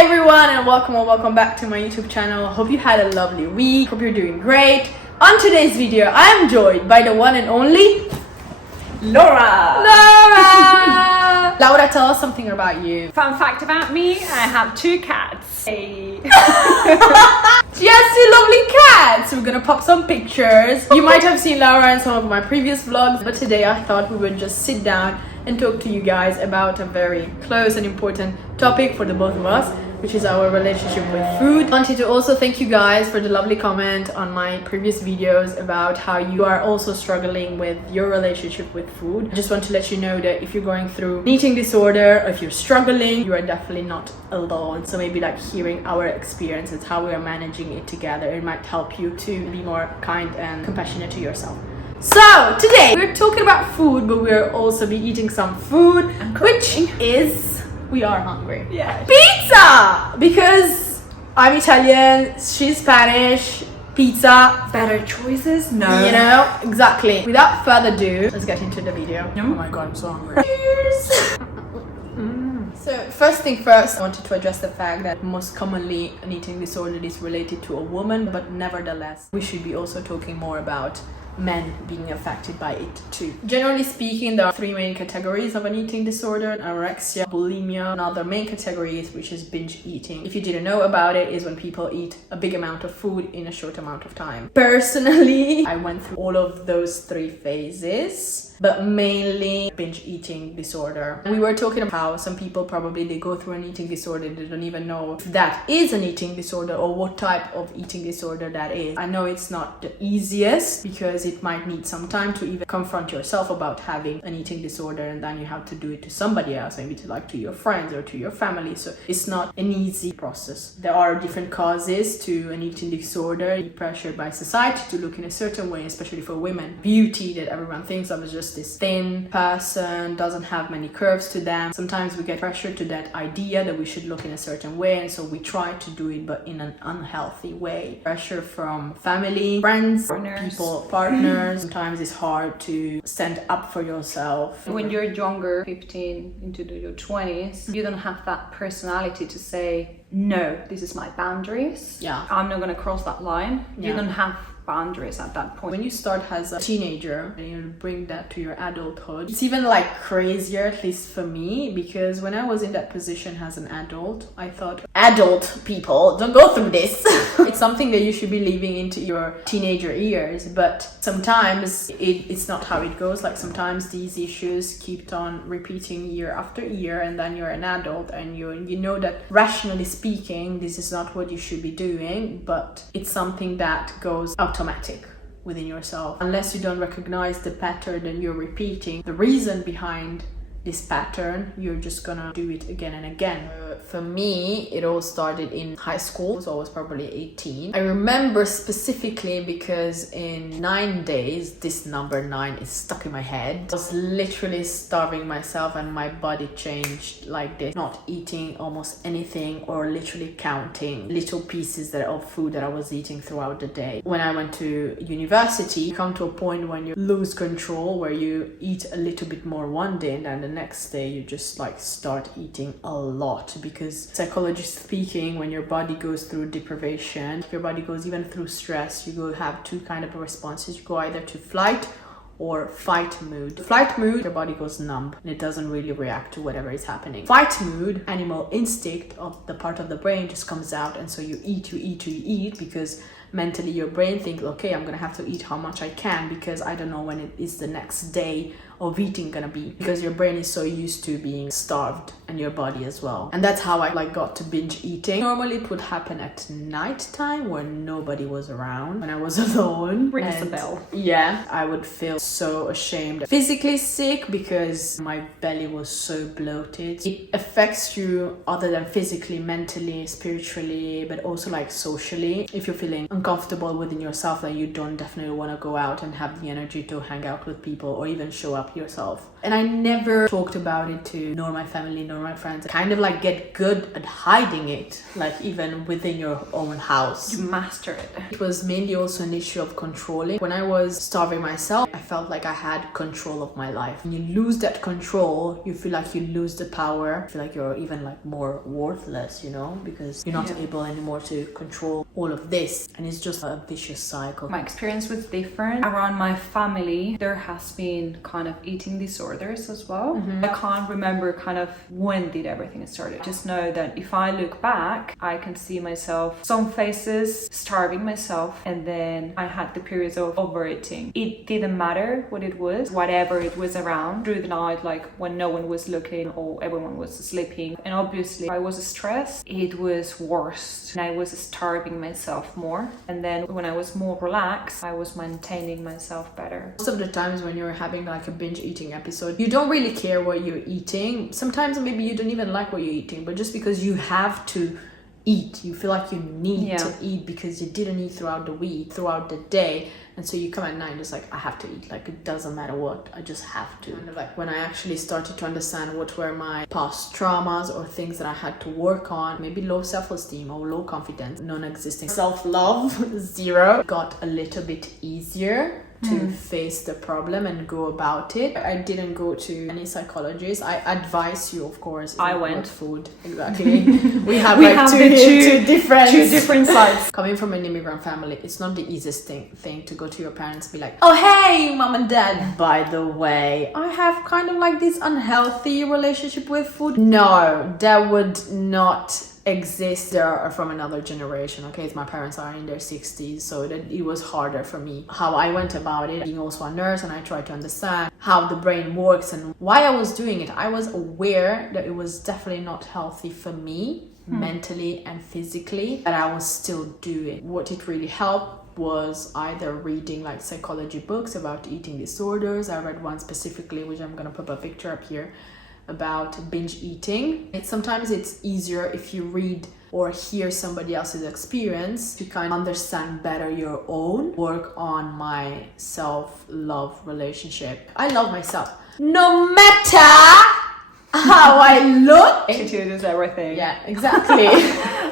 everyone, and welcome back to my YouTube channel. Hope you had a lovely week. Hope you're doing great. On today's video, I am joined by the one and only Laura. Laura, tell us something about you. Fun fact about me, I have 2 cats. Hey. She has 2 lovely cats. We're gonna pop some pictures. You might have seen Laura in some of my previous vlogs, but today I thought we would just sit down and talk to you guys about a very close and important topic for the both of us, which is our relationship with food. I wanted to also thank you guys for the lovely comment on my previous videos about how you are also struggling with your relationship with food. I just want to let you know that if you're going through an eating disorder, or if you're struggling, you are definitely not alone. So maybe like hearing our experiences, how we are managing it together, it might help you to be more kind and compassionate to yourself. So today we're talking about food, but we'll also be eating some food, which is, we are hungry. Yeah. Pizza! Because I'm Italian, she's Spanish, pizza. Better choices? No. You know, exactly. Without further ado, let's get into the video. Oh my god, I'm so hungry. Cheers! So first thing first, I wanted to address the fact that most commonly an eating disorder is related to a woman, but nevertheless, we should be also talking more about men being affected by it too. Generally speaking, there are 3 main categories of an eating disorder: anorexia, bulimia, and other main categories, which is binge eating. If you didn't know about it, is when people eat a big amount of food in a short amount of time. Personally, I went through all of those 3 phases, but mainly binge eating disorder. We were talking about how some people probably they go through an eating disorder, they don't even know if that is an eating disorder or what type of eating disorder that is. I know it's not the easiest because it might need some time to even confront yourself about having an eating disorder, and then you have to do it to somebody else, maybe to your friends or to your family. So it's not an easy process. There are different causes to an eating disorder. You're pressured by society to look in a certain way, especially for women. Beauty, that everyone thinks of as just this thin person, doesn't have many curves to them. Sometimes we get pressured to that idea that we should look in a certain way, and so we try to do it, but in an unhealthy way. Pressure from family, friends, partners. Sometimes it's hard to stand up for yourself. When you're younger, 15 into your 20s, you don't have that personality to say, no, this is my boundaries. Yeah. I'm not going to cross that line. Yeah. You don't have boundaries at that point. When you start as a teenager and you bring that to your adulthood, it's even like crazier, at least for me, because when I was in that position as an adult, I thought adult people don't go through this. It's something that you should be living into your teenager years, but sometimes it's not how it goes. Like sometimes these issues keep on repeating year after year, and then you're an adult and you know that rationally speaking this is not what you should be doing, but it's something that goes automatic within yourself. Unless you don't recognize the pattern that you're repeating, the reason behind this pattern, you're just gonna do it again and again. For me, it all started in high school, so I was probably 18. I remember specifically because in 9 days, this number 9 is stuck in my head. I was literally starving myself and my body changed like this, not eating almost anything or literally counting little pieces of food that I was eating throughout the day. When I went to university, you come to a point when you lose control, where you eat a little bit more one day and then the next day you just like start eating a lot, because psychologically speaking, when your body goes through deprivation, your body goes even through stress, you go have 2 kind of responses. You go either to flight or fight mood. Flight mood, your body goes numb and it doesn't really react to whatever is happening. Fight mood, animal instinct of the part of the brain just comes out, and so you eat because mentally your brain thinks, okay, I'm gonna have to eat how much I can because I don't know when it is the next day of eating gonna be, because your brain is so used to being starved, and your body as well. And that's how I got to binge eating. Normally it would happen at night time when nobody was around, when I was alone. Rings the bell. Yeah, I would feel so ashamed, physically sick, because my belly was so bloated. It affects you other than physically, mentally, spiritually, but also like socially. If you're feeling uncomfortable within yourself, then you don't definitely want to go out and have the energy to hang out with people or even show up yourself. And I never talked about it to nor my family nor my friends. I kind of like get good at hiding it, like even within your own house. You master it. It was mainly also an issue of controlling. When I was starving myself, I felt like I had control of my life. When you lose that control, you feel like you lose the power. You feel like you're even like more worthless, you know, because you're not able anymore to control all of this. And it's just a vicious cycle. My experience was different. Around my family, there has been kind of eating disorders as well. I can't remember kind of when did everything started. Just know that if I look back, I can see myself, some phases, starving myself, and then I had the periods of overeating. It didn't matter what it was, whatever it was around through the night, like when no one was looking or everyone was sleeping. And obviously I was stressed, it was worse. And I was starving myself more. And then when I was more relaxed, I was maintaining myself better. Most of the times when you're having like a binge eating episode, you don't really care what you're eating. Sometimes maybe you don't even like what you're eating, but just because you have to eat, you feel like you need to eat because you didn't eat throughout the week, throughout the day, and so you come at night and just like, I have to eat, like it doesn't matter what, I just have to. And like when I actually started to understand what were my past traumas or things that I had to work on, maybe low self-esteem or low confidence, non-existing self-love, zero, got a little bit easier to face the problem and go about it. I didn't go to any psychologist. I advise you, of course. I went. Food, exactly. we have two different sides. Coming from an immigrant family, it's not the easiest thing to go to your parents and be like, oh hey mom and dad, by the way, I have kind of like this unhealthy relationship with food. No, that would not exist. They are from another generation. Okay, my parents are in their 60s, so that it was harder for me how I went about it. Being also a nurse, and I tried to understand how the brain works and why I was doing it. I was aware that it was definitely not healthy for me mentally and physically, but I was still doing. What it really helped was either reading like psychology books about eating disorders. I read one specifically, which I'm gonna put a picture up here, about binge eating. Sometimes it's easier if you read or hear somebody else's experience to kind of understand better your own. Work on my self-love relationship. I love myself no matter how I look. Attitude is everything. Yeah, exactly.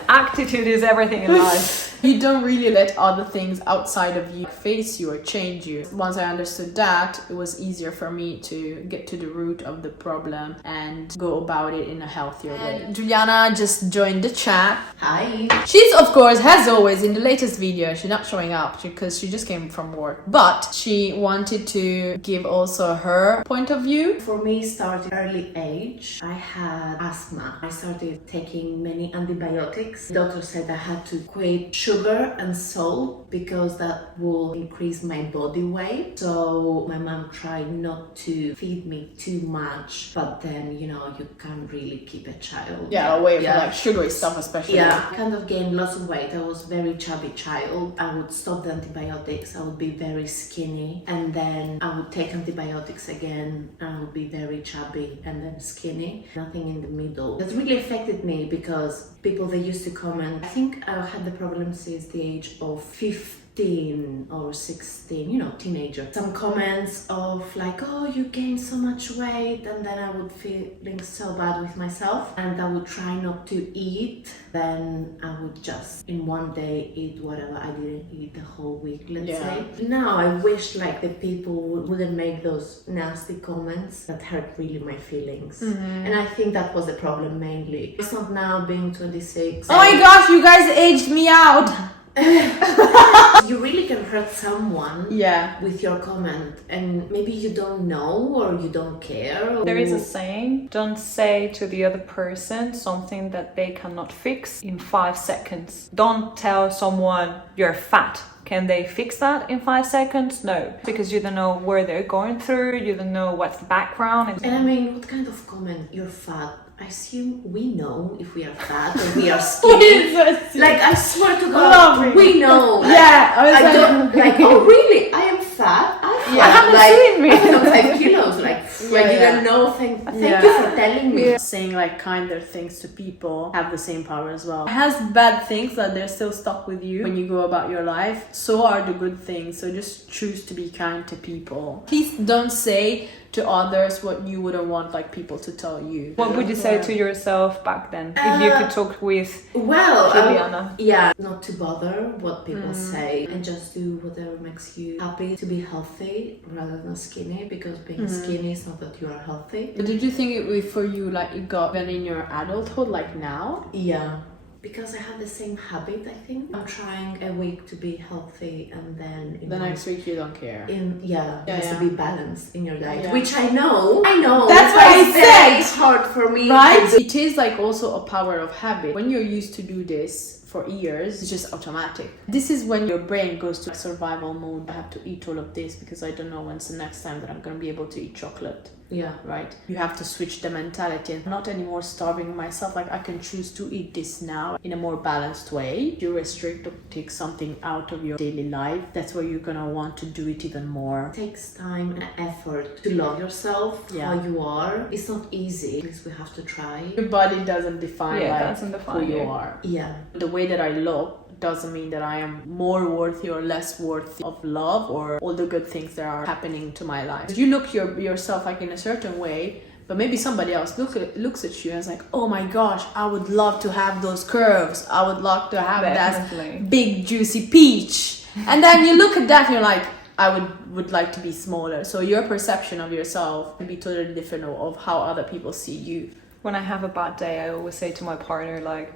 Attitude is everything in life. You don't really let other things outside of you face you or change you. Once I understood that, it was easier for me to get to the root of the problem and go about it in a healthier way. Juliana just joined the chat. Hi. She's, of course, as always, in the latest video, she's not showing up because she just came from work. But she wanted to give also her point of view. For me, starting early age, I had asthma. I started taking many antibiotics. The doctor said I had to quit sugar and salt because that will increase my body weight. So my mom tried not to feed me too much, but then you can't really keep a child. Yeah, away from like sugary stuff especially. Yeah, I kind of gained lots of weight. I was very chubby child. I would stop the antibiotics. I would be very skinny, and then I would take antibiotics again, and I would be very chubby and then skinny. Nothing in the middle. That really affected me because people, they used to comment. I think I had the problem since the age of 15 or 16, teenager. Some comments of like, oh, you gained so much weight, and then I would feeling so bad with myself, and I would try not to eat. Then I would just in one day eat whatever I didn't eat the whole week, let's say. Now I wish like the people wouldn't make those nasty comments that hurt really my feelings. And I think that was the problem mainly. It's not now being 26. Oh my gosh, you guys aged me out. You really can hurt someone with your comment, and maybe you don't know or you don't care. There is a saying, don't say to the other person something that they cannot fix in 5 seconds. Don't tell someone you're fat. Can they fix that in 5 seconds? No, because you don't know where they're going through, you don't know what's the background. And I mean, what kind of comment? You're fat. I assume we know if we are fat or we are skinny. Like, I swear to God, we know. Like, I don't, like, oh really? I am fat? I haven't seen me. I lost 5 kilos. Like, I didn't know. Thank you for telling me. Saying like kinder things to people have the same power as well. It has bad things that they're still stuck with you when you go about your life. So are the good things. So just choose to be kind to people. Please don't say to others what you wouldn't want like people to tell you. What would you say to yourself back then if you could talk with Juliana? Not to bother what people say and just do whatever makes you happy, to be healthy rather than skinny, because being skinny is not that you are healthy. But did you think it was for you like it got then in your adulthood like now? Yeah. Because I have the same habit, I think. I'm trying a week to be healthy and then The next week you don't care. it has to be balanced in your diet. Which I know. That's what I said. It's hard for me. Right? It is like also a power of habit. When you're used to do this for years, it's just automatic. This is when your brain goes to survival mode. I have to eat all of this because I don't know when's the next time that I'm going to be able to eat chocolate. Yeah. Right? You have to switch the mentality and not anymore starving myself. Like I can choose to eat this now in a more balanced way. You restrict or take something out of your daily life. That's where you're gonna want to do it even more. It takes time and effort to love yourself how you are. It's not easy. At least we have to try. Your body doesn't define who you are. Yeah. The way that I look doesn't mean that I am more worthy or less worthy of love or all the good things that are happening to my life. You look yourself like in a certain way, but maybe somebody else looks at you and is like, oh my gosh, I would love to have those curves. I would love to have that big juicy peach. And then you look at that and you're like, I would like to be smaller. So your perception of yourself can be totally different of how other people see you. When I have a bad day, I always say to my partner, like,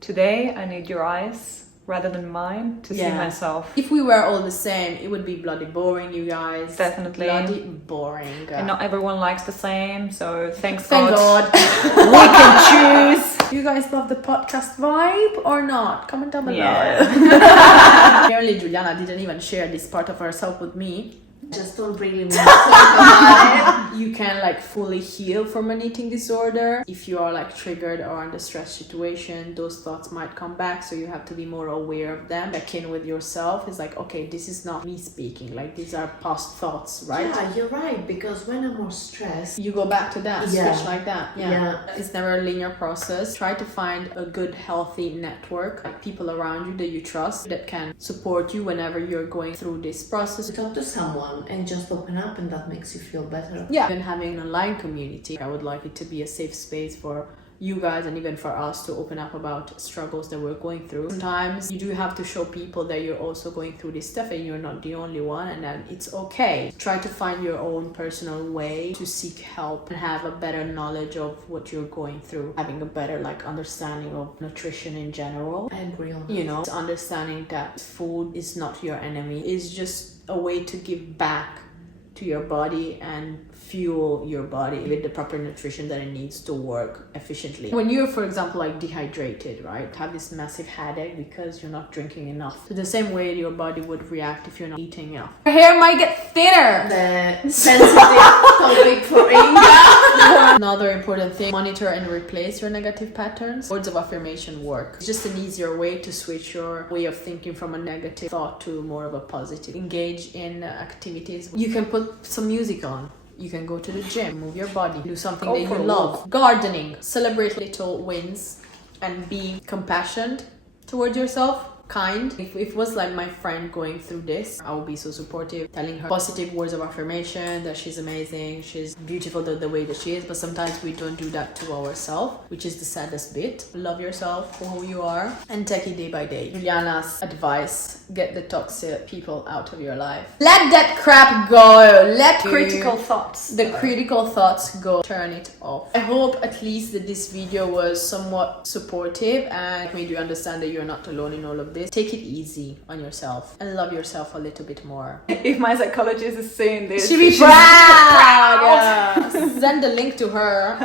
today I need your eyes rather than mine to see myself. If we were all the same, it would be bloody boring, you guys. Definitely. Bloody boring. And not everyone likes the same, so Thank God. God. We can choose. You guys love the podcast vibe or not? Comment down below. Yeah. Apparently Juliana didn't even share this part of herself with me. Just don't really want to talk about it. You can like fully heal from an eating disorder. If you are like triggered or under stress situation, those thoughts might come back, so you have to be more aware of them. Check in with yourself. It's like, okay, this is not me speaking, like these are past thoughts, right? Yeah, you're right, because when I'm more stressed, you go back to that, switch like that. Yeah. It's never a linear process. Try to find a good, healthy network, like people around you that you trust, that can support you whenever you're going through this process. talk to someone and just open up, and that makes you feel better. Yeah, and having an online community, I would like it to be a safe space for you guys and even for us to open up about struggles that we're going through. Sometimes you do have to show people that you're also going through this stuff and you're not the only one, and that it's okay. Try to find your own personal way to seek help and have a better knowledge of what you're going through, having a better like understanding of nutrition in general. I agree on that. You know, understanding that food is not your enemy, it's just a way to give back to your body and fuel your body with the proper nutrition that it needs to work efficiently. When you're, for example, like dehydrated, right, have this massive headache because you're not drinking enough. So the same way your body would react if you're not eating enough. Your hair might get thinner. The sensitive topic for Inga. Another important thing, monitor and replace your negative patterns. Words of affirmation work. It's just an easier way to switch your way of thinking from a negative thought to more of a positive. Engage in activities. You can put some music on. You can go to the gym, move your body, do something that you love. Gardening, celebrate little wins and be compassionate towards yourself. Kind. If it was like my friend going through this, I would be so supportive, telling her positive words of affirmation, that she's amazing, she's beautiful the way that she is. But sometimes we don't do that to ourselves, which is the saddest bit. Love yourself for who you are and take it day by day. Juliana's advice: get the toxic people out of your life. Let that crap go. Let critical thoughts. The critical thoughts go. Turn it off. I hope at least that this video was somewhat supportive and made you understand that you're not alone in all of this. Take it easy on yourself and love yourself a little bit more. If my psychologist is saying this, she'll be proud. Yeah. Send the link to her.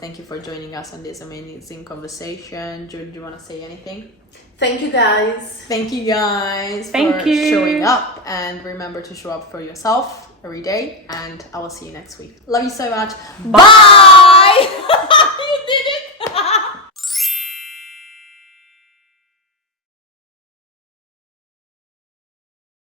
Thank you for joining us on this amazing conversation. Do you want to say anything? Thank you guys. Thank you guys for showing up, and remember to show up for yourself every day, and I will see you next week. Love you so much. Bye.